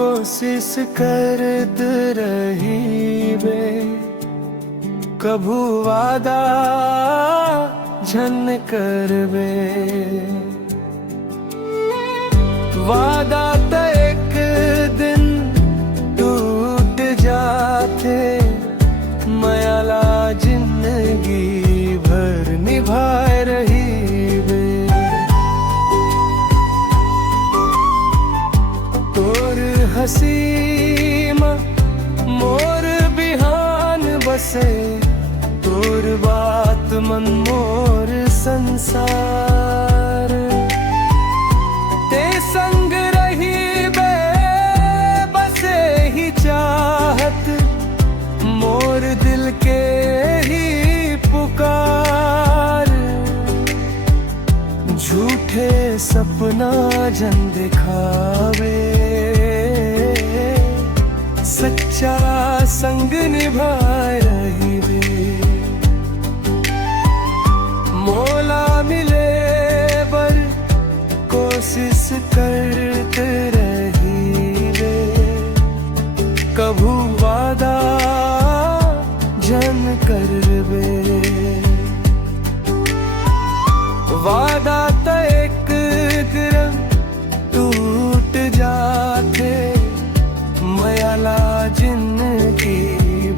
कोशिश करत रही बे, कभू वादा झन करबे। वादा त एक दिन टूट जाते, मयाला जिंदगी भर निभाए रही बे। तोर हसी मोर बिहान बसे, तोर बात मन मोर संसार। ते संग रही बे बसे ही चाहत, मोर दिल के ही पुकार। झूठे सपना जन दिखावे, सच्चा संग निभाए रही बे। मौला मिले बर कोशिश करते रही बे, कभू वादा झन करबे। वादा त एक दिन टूट जाते, मयाला जिंदगी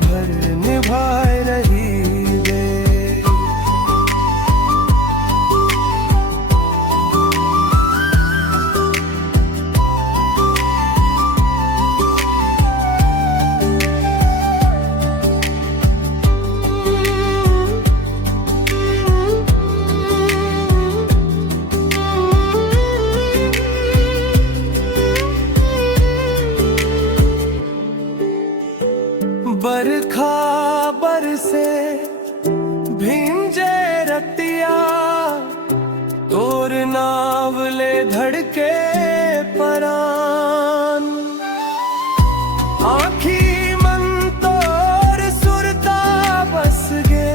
भर निभाए रही बे। बरखा बरसे भींजे रतिया, तोर नावले धड़के परान। आँखी मन तोर सुरता बस गे,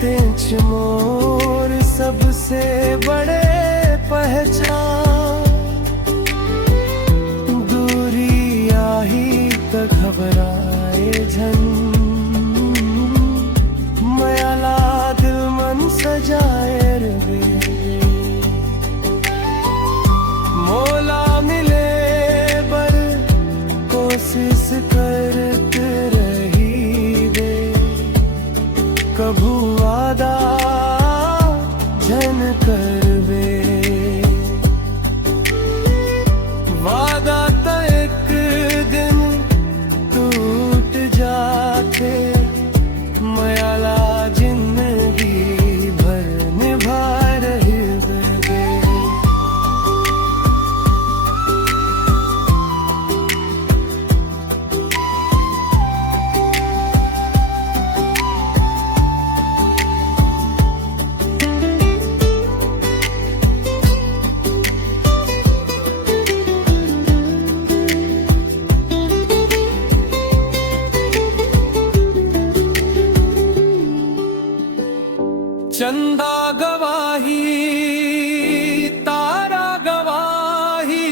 तेंच मोर सबसे बड़े पहचान। दूरी आही त घबराए झन, मयाला दिल मन सजाए रे। मौला मिले बर कोशिश करत रही बे, कभू वादा झन करबे। वादा त एक दिन टूट जाते, मयाला जिंदगी भर निभा रही बे। चंदा गवाही तारा गवाही,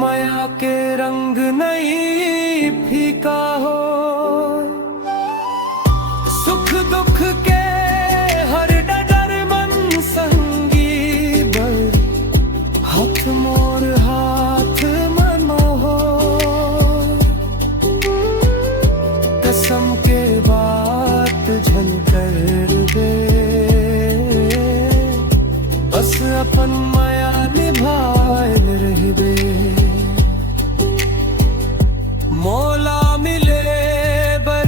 माया के रंग नहीं फीका हो। सुख दुख के हर डगर मन संगी बर, हाथ मोर हाथ मनो हो। कसम के बात झन कर दे, बस अपन माया निभाए रही बे। मौला मिले बर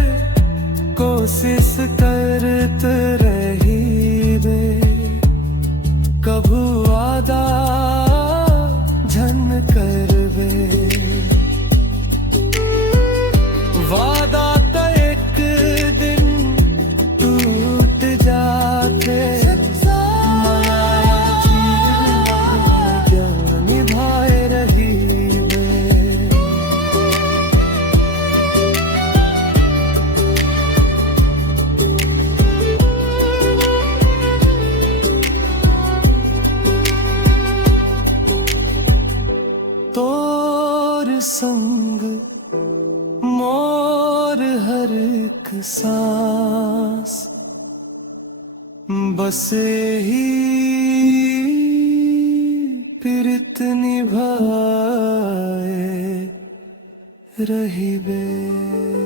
संग मोर हर एक सांस, बस ही प्रीत निभाए रही बे।